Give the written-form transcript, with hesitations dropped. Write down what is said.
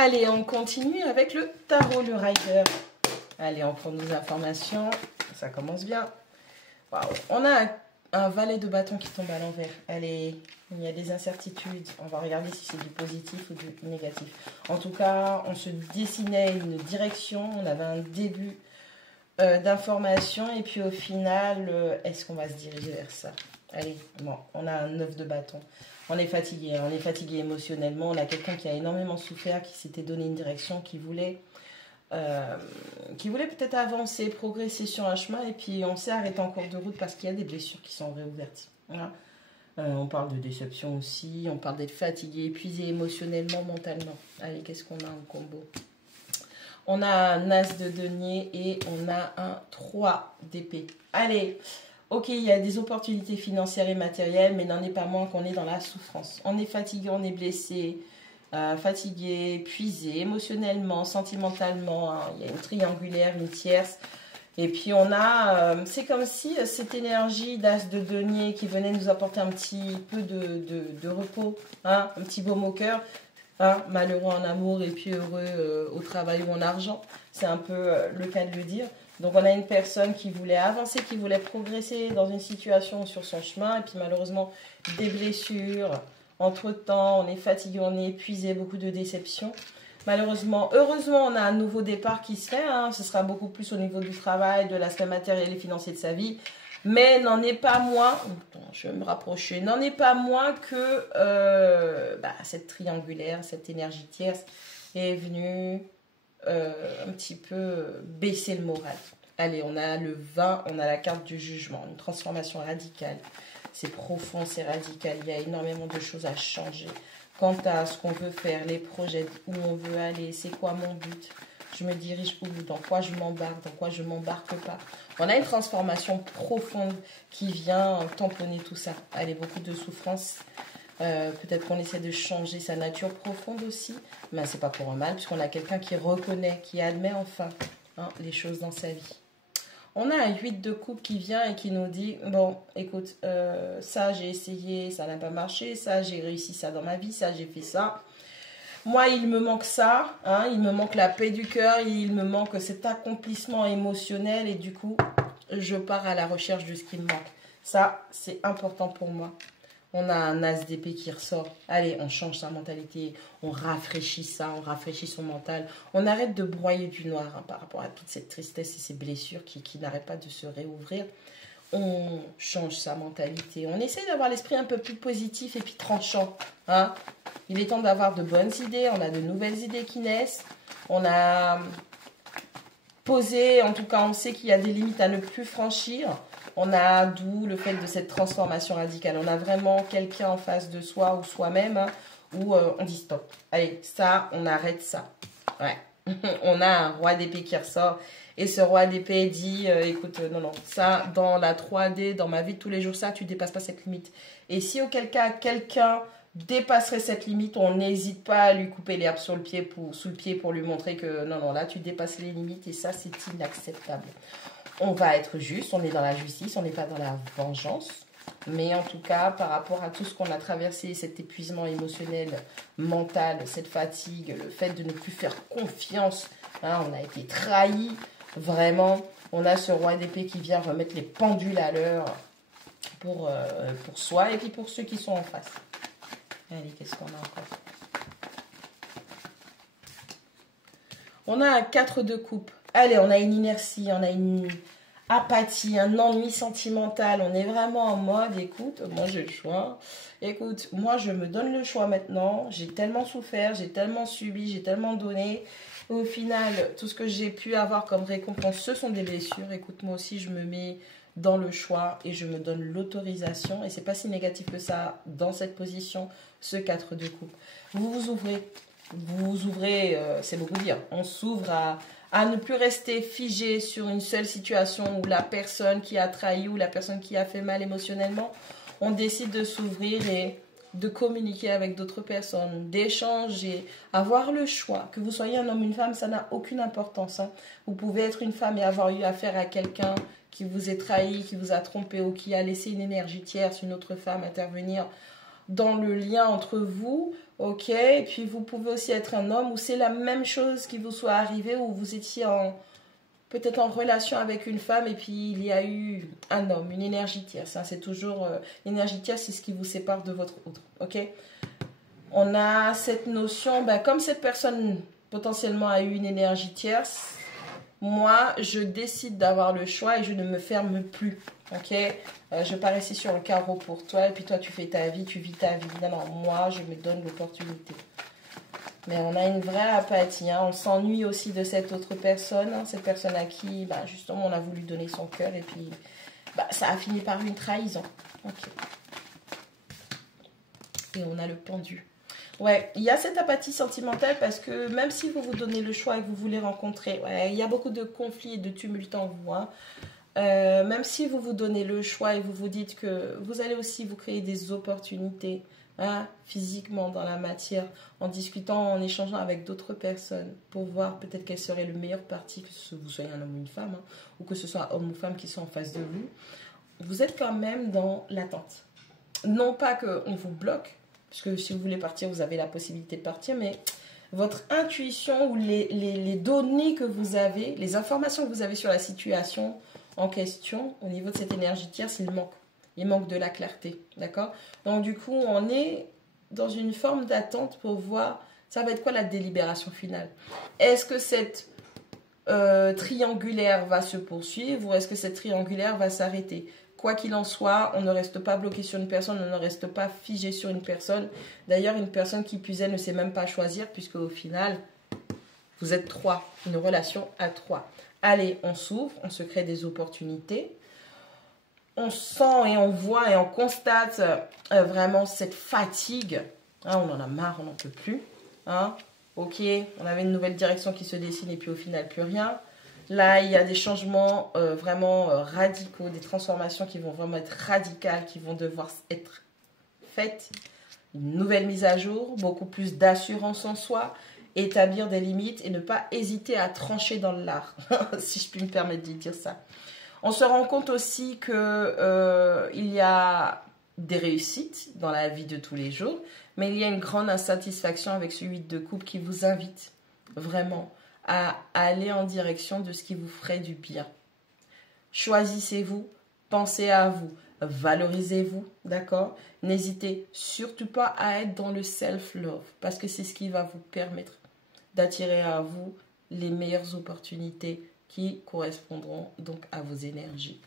Allez, on continue avec le tarot, le Rider. Allez, on prend nos informations. Ça commence bien. Waouh. On a un valet de bâton qui tombe à l'envers. Allez, il y a des incertitudes. On va regarder si c'est du positif ou du négatif. En tout cas, on se dessinait une direction. On avait un début d'information. Et puis au final, est-ce qu'on va se diriger vers ça? Allez, bon, on a un 9 de bâton. On est fatigué émotionnellement. On a quelqu'un qui a énormément souffert, qui s'était donné une direction, qui voulait peut-être avancer, progresser sur un chemin. Et puis on s'est arrêté en cours de route parce qu'il y a des blessures qui sont réouvertes. Voilà. On parle de déception aussi. On parle d'être fatigué, épuisé émotionnellement, mentalement. Allez, qu'est-ce qu'on a en combo? On a un as de denier et on a un 3 d'épée. Allez. Ok, il y a des opportunités financières et matérielles, mais n'en est pas moins qu'on est dans la souffrance. On est fatigué, on est blessé, fatigué, épuisé, émotionnellement, sentimentalement. Hein. Il y a une triangulaire, une tierce. Et puis on a, c'est comme si cette énergie d'as de denier qui venait nous apporter un petit peu de repos, hein, un petit baume au cœur, hein, malheureux en amour et puis heureux au travail ou en argent. C'est un peu le cas de le dire. Donc, on a une personne qui voulait avancer, qui voulait progresser dans une situation sur son chemin. Et puis, malheureusement, des blessures. Entre-temps, on est fatigué, on est épuisé, beaucoup de déceptions. Malheureusement, heureusement, on a un nouveau départ qui se fait. Hein. Ce sera beaucoup plus au niveau du travail, de l'aspect matériel et financier de sa vie. Mais n'en est pas moins, je vais me rapprocher, n'en est pas moins que cette triangulaire, cette énergie tierce est venue un petit peu baisser le moral. Allez, on a le 20, on a la carte du jugement, une transformation radicale. C'est profond, c'est radical, il y a énormément de choses à changer. Quant à ce qu'on veut faire, les projets, où on veut aller, c'est quoi mon but? Je me dirige où? Dans quoi je m'embarque? Dans quoi je ne m'embarque pas? On a une transformation profonde qui vient tamponner tout ça. Allez, beaucoup de souffrance. Peut-être qu'on essaie de changer sa nature profonde aussi, mais c'est pas pour un mal, puisqu'on a quelqu'un qui reconnaît, qui admet enfin les choses dans sa vie. On a un 8 de coupe qui vient et qui nous dit, bon, écoute, ça j'ai essayé, ça n'a pas marché, ça j'ai réussi ça dans ma vie, ça j'ai fait ça. Moi, il me manque ça, hein, il me manque la paix du cœur, il me manque cet accomplissement émotionnel et du coup, je pars à la recherche de ce qui me manque. Ça, c'est important pour moi. On a un as d'épée qui ressort. Allez, on change sa mentalité, on rafraîchit ça, on rafraîchit son mental. On arrête de broyer du noir par rapport à toute cette tristesse et ces blessures qui n'arrêtent pas de se réouvrir. On change sa mentalité. On essaie d'avoir l'esprit un peu plus positif et puis tranchant. Hein. Il est temps d'avoir de bonnes idées. On a de nouvelles idées qui naissent. On a posé, en tout cas, on sait qu'il y a des limites à ne plus franchir. On a d'où le fait de cette transformation radicale. On a vraiment quelqu'un en face de soi ou soi-même où on dit stop. Allez, ça, on arrête ça. Ouais. On a un roi d'épée qui ressort. Et ce roi d'épée dit, écoute, non, ça, dans la 3D, dans ma vie de tous les jours, ça, tu ne dépasses pas cette limite. Et si auquel cas, quelqu'un dépasserait cette limite, on n'hésite pas à lui couper l'herbe sous le pied pour lui montrer que non, là, tu dépasses les limites et ça, c'est inacceptable. On va être juste, on est dans la justice, on n'est pas dans la vengeance. Mais en tout cas, par rapport à tout ce qu'on a traversé, cet épuisement émotionnel, mental, cette fatigue, le fait de ne plus faire confiance, hein, on a été trahis, vraiment. On a ce roi d'épée qui vient remettre les pendules à l'heure pour soi et puis pour ceux qui sont en face. Allez, qu'est-ce qu'on a encore? On a un 4 de coupe. Allez, on a une inertie, on a une apathie, un ennui sentimental. On est vraiment en mode, écoute, moi j'ai le choix. Écoute, moi je me donne le choix maintenant. J'ai tellement souffert, j'ai tellement subi, j'ai tellement donné. Au final, tout ce que j'ai pu avoir comme récompense, ce sont des blessures. Écoute, moi aussi je me mets dans le choix et je me donne l'autorisation. Et c'est pas si négatif que ça dans cette position, ce 4 de coupe. Vous vous ouvrez, c'est beaucoup dire. On s'ouvre à ne plus rester figé sur une seule situation où la personne qui a trahi ou la personne qui a fait mal émotionnellement, on décide de s'ouvrir et de communiquer avec d'autres personnes, d'échanger, avoir le choix. Que vous soyez un homme ou une femme, ça n'a aucune importance. Hein. Vous pouvez être une femme et avoir eu affaire à quelqu'un qui vous a trahi, qui vous a trompé ou qui a laissé une énergie tierce, une autre femme intervenir dans le lien entre vous, ok? Et puis vous pouvez aussi être un homme où c'est la même chose qui vous soit arrivé, où vous étiez peut-être en relation avec une femme et puis il y a eu un homme, une énergie tierce. Hein, c'est toujours l'énergie tierce, c'est ce qui vous sépare de votre autre, ok? On a cette notion, ben, comme cette personne potentiellement a eu une énergie tierce, moi, je décide d'avoir le choix et je ne me ferme plus. Ok, je pars ici sur le carreau pour toi et puis toi, tu fais ta vie, tu vis ta vie. Non, non, moi, je me donne l'opportunité. Mais on a une vraie apathie. Hein. On s'ennuie aussi de cette autre personne. Hein. Cette personne à qui, bah, justement, on a voulu donner son cœur et puis bah, ça a fini par une trahison. Ok. Et on a le pendu. Ouais, il y a cette apathie sentimentale parce que même si vous vous donnez le choix et que vous voulez rencontrer, ouais, il y a beaucoup de conflits et de tumultes en vous. Hein. Même si vous vous donnez le choix et vous vous dites que vous allez aussi vous créer des opportunités hein, physiquement dans la matière, en discutant, en échangeant avec d'autres personnes pour voir peut-être quel serait le meilleur parti, que vous soyez un homme ou une femme, hein, ou que ce soit un homme ou femme qui sont en face de vous, vous êtes quand même dans l'attente. Non pas qu'on vous bloque, parce que si vous voulez partir, vous avez la possibilité de partir, mais votre intuition ou les données que vous avez, les informations que vous avez sur la situation en question, au niveau de cette énergie tierce, il manque. Il manque de la clarté, d'accord? Donc du coup, on est dans une forme d'attente pour voir, ça va être quoi la délibération finale? Est-ce que cette triangulaire va se poursuivre ou est-ce que cette triangulaire va s'arrêter? Quoi qu'il en soit, on ne reste pas bloqué sur une personne, on ne reste pas figé sur une personne. D'ailleurs, une personne qui plus est ne sait même pas choisir puisque au final, vous êtes trois, une relation à trois. Allez, on s'ouvre, on se crée des opportunités. On sent et on voit et on constate vraiment cette fatigue. Hein, on en a marre, on n'en peut plus. Hein. Ok, on avait une nouvelle direction qui se dessine et puis au final, plus rien. Là, il y a des changements vraiment radicaux, des transformations qui vont vraiment être radicales, qui vont devoir être faites. Une nouvelle mise à jour, beaucoup plus d'assurance en soi, établir des limites et ne pas hésiter à trancher dans l'art, si je puis me permettre de dire ça. On se rend compte aussi qu'il y a des réussites dans la vie de tous les jours, mais il y a une grande insatisfaction avec ce 8 de coupe qui vous invite vraiment à aller en direction de ce qui vous ferait du bien. Choisissez-vous, pensez à vous, valorisez-vous, d'accord? N'hésitez surtout pas à être dans le self-love parce que c'est ce qui va vous permettre d'attirer à vous les meilleures opportunités qui correspondront donc à vos énergies.